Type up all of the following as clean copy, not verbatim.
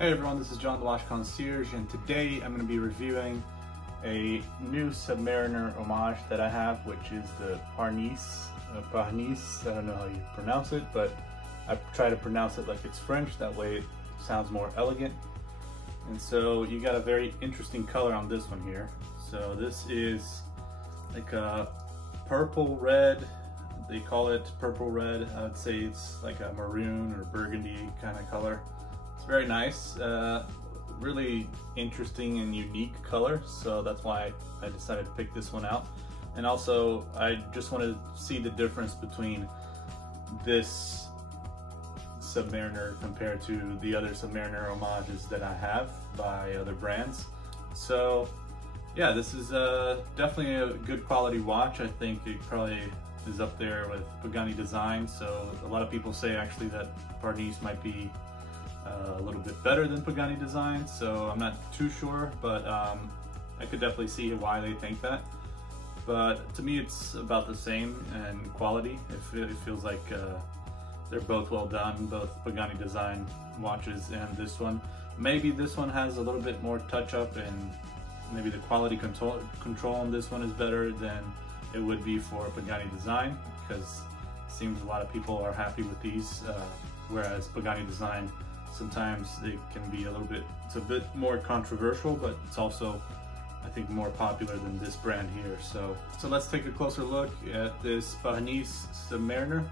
Hey everyone, this is John the Watch Concierge, and today I'm going to be reviewing a new Submariner Homage that I have, which is the Parnis. Parnis, I don't know how you pronounce it, but I try to pronounce it like it's French, that way it sounds more elegant. And so you got a very interesting color on this one here. So this is like a purple red, they call it purple red. I would say it's like a maroon or burgundy kind of color. It's very nice, really interesting and unique color, so that's why I decided to pick this one out. And also, I just wanted to see the difference between this Submariner compared to the other Submariner homages that I have by other brands. So yeah, this is definitely a good quality watch. I think it probably is up there with Burgundy design, so a lot of people say actually that Parnis might be a little bit better than Burgundy design, so I'm not too sure, but I could definitely see why they think that. But to me, it's about the same in quality. It feels like they're both well done, both Burgundy design watches and this one. Maybe this one has a little bit more touch up, and maybe the quality control on this one is better than it would be for Burgundy design, because it seems a lot of people are happy with these, whereas Burgundy design, sometimes it can be it's a bit more controversial, but it's also, I think, more popular than this brand here. So let's take a closer look at this Parnis Submariner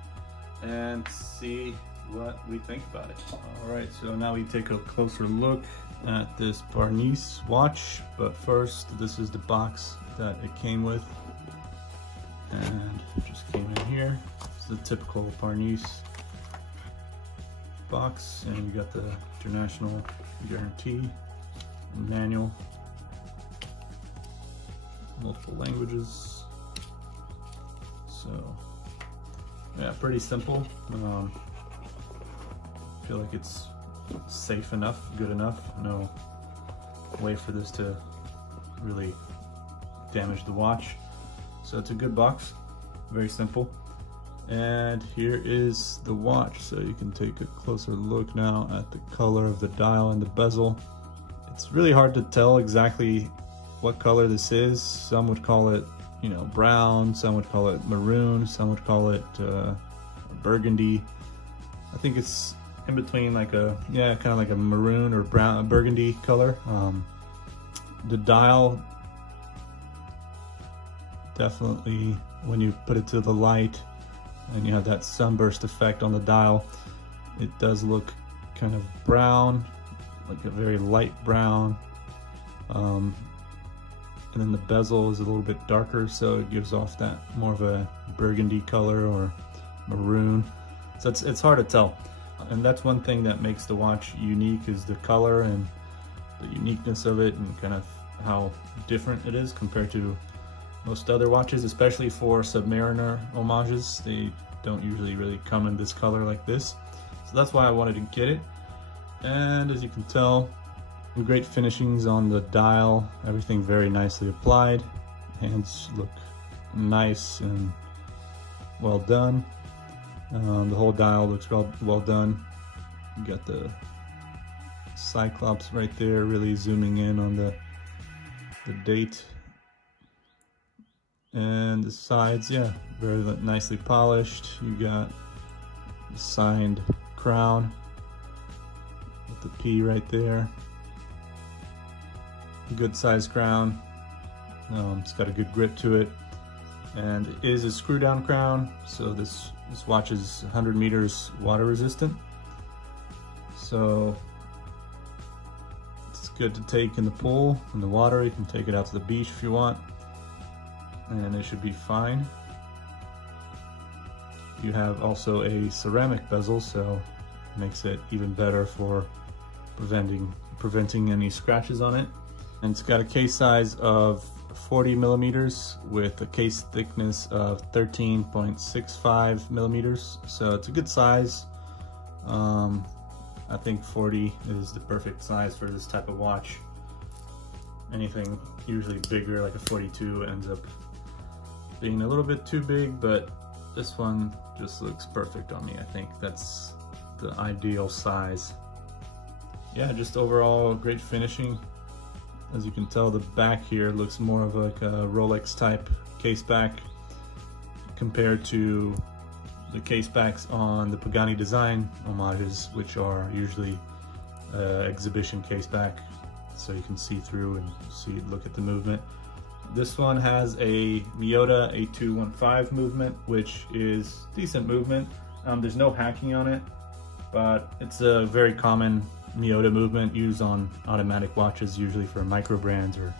and see what we think about it. All right, so now we take a closer look at this Parnis watch, but first, this is the box that it came with, and it just came in here. It's the typical Parnis box, and you got the international guarantee, manual, multiple languages. So yeah, pretty simple. I feel like it's safe enough, good enough. No way for this to really damage the watch. So it's a good box, very simple. And here is the watch, so you can take a closer look now at the color of the dial and the bezel. It's really hard to tell exactly what color this is. Some would call it, you know, brown, some would call it maroon, some would call it burgundy. I think it's in between, like a, yeah, kind of like a maroon or brown, burgundy color. The dial, definitely when you put it to the light and you have that sunburst effect on the dial, it does look kind of brown, like a very light brown. And then the bezel is a little bit darker, so it gives off that more of a burgundy color or maroon. So it's hard to tell. And that's one thing that makes the watch unique, is the color and the uniqueness of it, and kind of how different it is compared to most other watches, especially for Submariner homages. They don't usually really come in this color like this. So that's why I wanted to get it. And as you can tell, great finishings on the dial, everything very nicely applied. Hands look nice and well done. The whole dial looks well done. You got the Cyclops right there, really zooming in on the date. And the sides, yeah, very nicely polished. You got the signed crown with the P right there. Good size crown. It's got a good grip to it, and it is a screw down crown, so this watch is 100 meters water resistant. So it's good to take in the pool, in the water. You can take it out to the beach if you want, and it should be fine. You have also a ceramic bezel, so it makes it even better for preventing any scratches on it. And it's got a case size of 40 millimeters with a case thickness of 13.65 millimeters. So it's a good size. I think 40 is the perfect size for this type of watch. Anything usually bigger, like a 42, ends up being a little bit too big, but this one just looks perfect on me. I think that's the ideal size. yeah, just overall great finishing. As you can tell, the back here looks more of like a Rolex type case back compared to the case backs on the Burgundy design homages, which are usually exhibition case back, so you can see through and look at the movement. This one has a Miyota 8215 movement, which is decent movement. There's no hacking on it, but it's a very common Miyota movement used on automatic watches, usually for micro brands or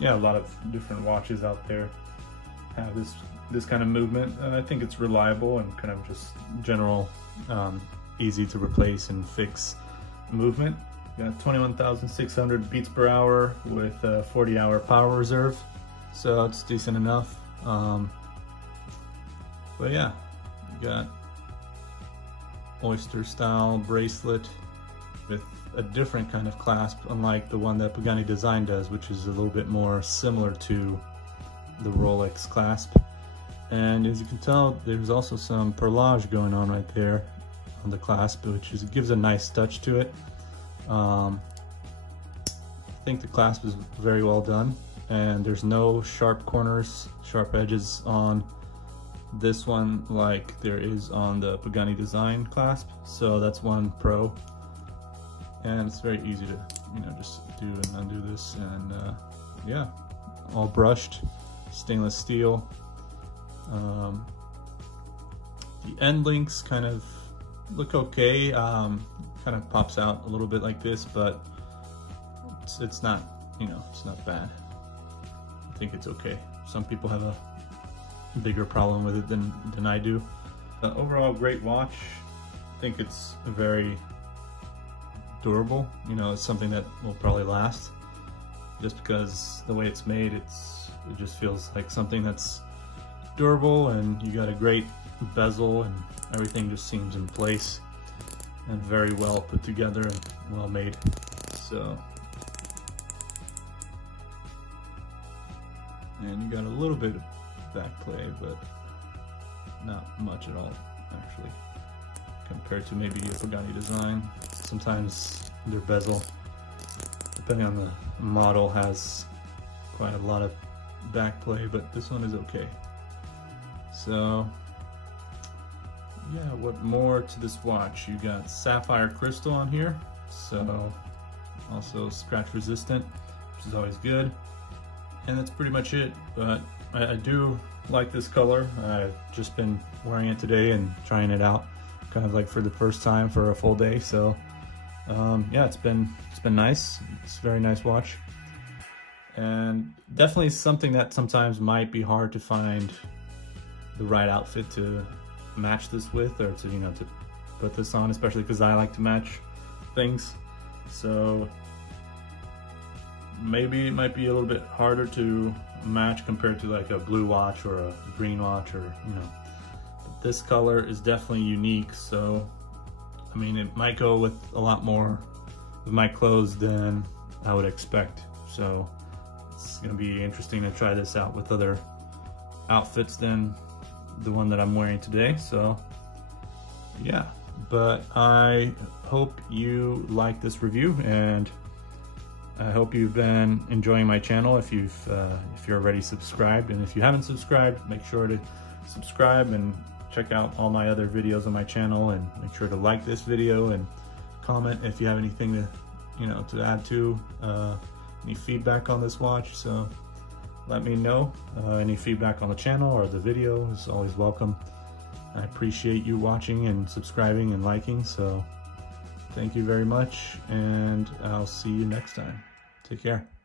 yeah, a lot of different watches out there have this kind of movement, and I think it's reliable and kind of just general easy to replace and fix movement. You got 21,600 beats per hour with a 40-hour power reserve, so it's decent enough. But yeah, you got oyster style bracelet with a different kind of clasp, unlike the one that Burgundy design does, which is a little bit more similar to the Rolex clasp. And as you can tell, there's also some perlage going on right there on the clasp, which gives a nice touch to it. I think the clasp is very well done, and there's no sharp corners, sharp edges on this one like there is on the Burgundy design clasp, so that's one pro. And it's very easy to, you know, just do and undo this, and yeah, all brushed, stainless steel. The end links kind of look okay, kind of pops out a little bit like this, but it's not, you know, it's not bad. I think it's okay. Some people have a bigger problem with it than I do. Overall, great watch. I think it's very durable. You know, it's something that will probably last, just because the way it's made, it just feels like something that's durable, and you got a great bezel and everything just seems in place and very well put together and well made. So, and you got a little bit of back play, but not much at all actually, compared to maybe a Burgundy design. Sometimes their bezel, depending on the model, has quite a lot of back play, but this one is okay. So yeah, what more to this watch? You got sapphire crystal on here, so also scratch resistant, which is always good. And that's pretty much it, but I do like this color. I've just been wearing it today and trying it out, kind of like for the first time for a full day. So yeah, it's been nice. It's a very nice watch, and definitely something that sometimes might be hard to find the right outfit to match this with, or to, you know, to put this on, especially because I like to match things. So maybe it might be a little bit harder to match compared to like a blue watch or a green watch, or, you know, but this color is definitely unique. So I mean, it might go with a lot more of my clothes than I would expect. So it's gonna be interesting to try this out with other outfits than the one that I'm wearing today. So yeah, but I hope you like this review, and I hope you've been enjoying my channel. If you're already subscribed, and if you haven't subscribed, make sure to subscribe and check out all my other videos on my channel, and make sure to like this video and comment if you have anything to, you know, to add to, any feedback on this watch. So let me know. Any feedback on the channel or the video is always welcome. I appreciate you watching and subscribing and liking, so thank you very much, and I'll see you next time. Take care.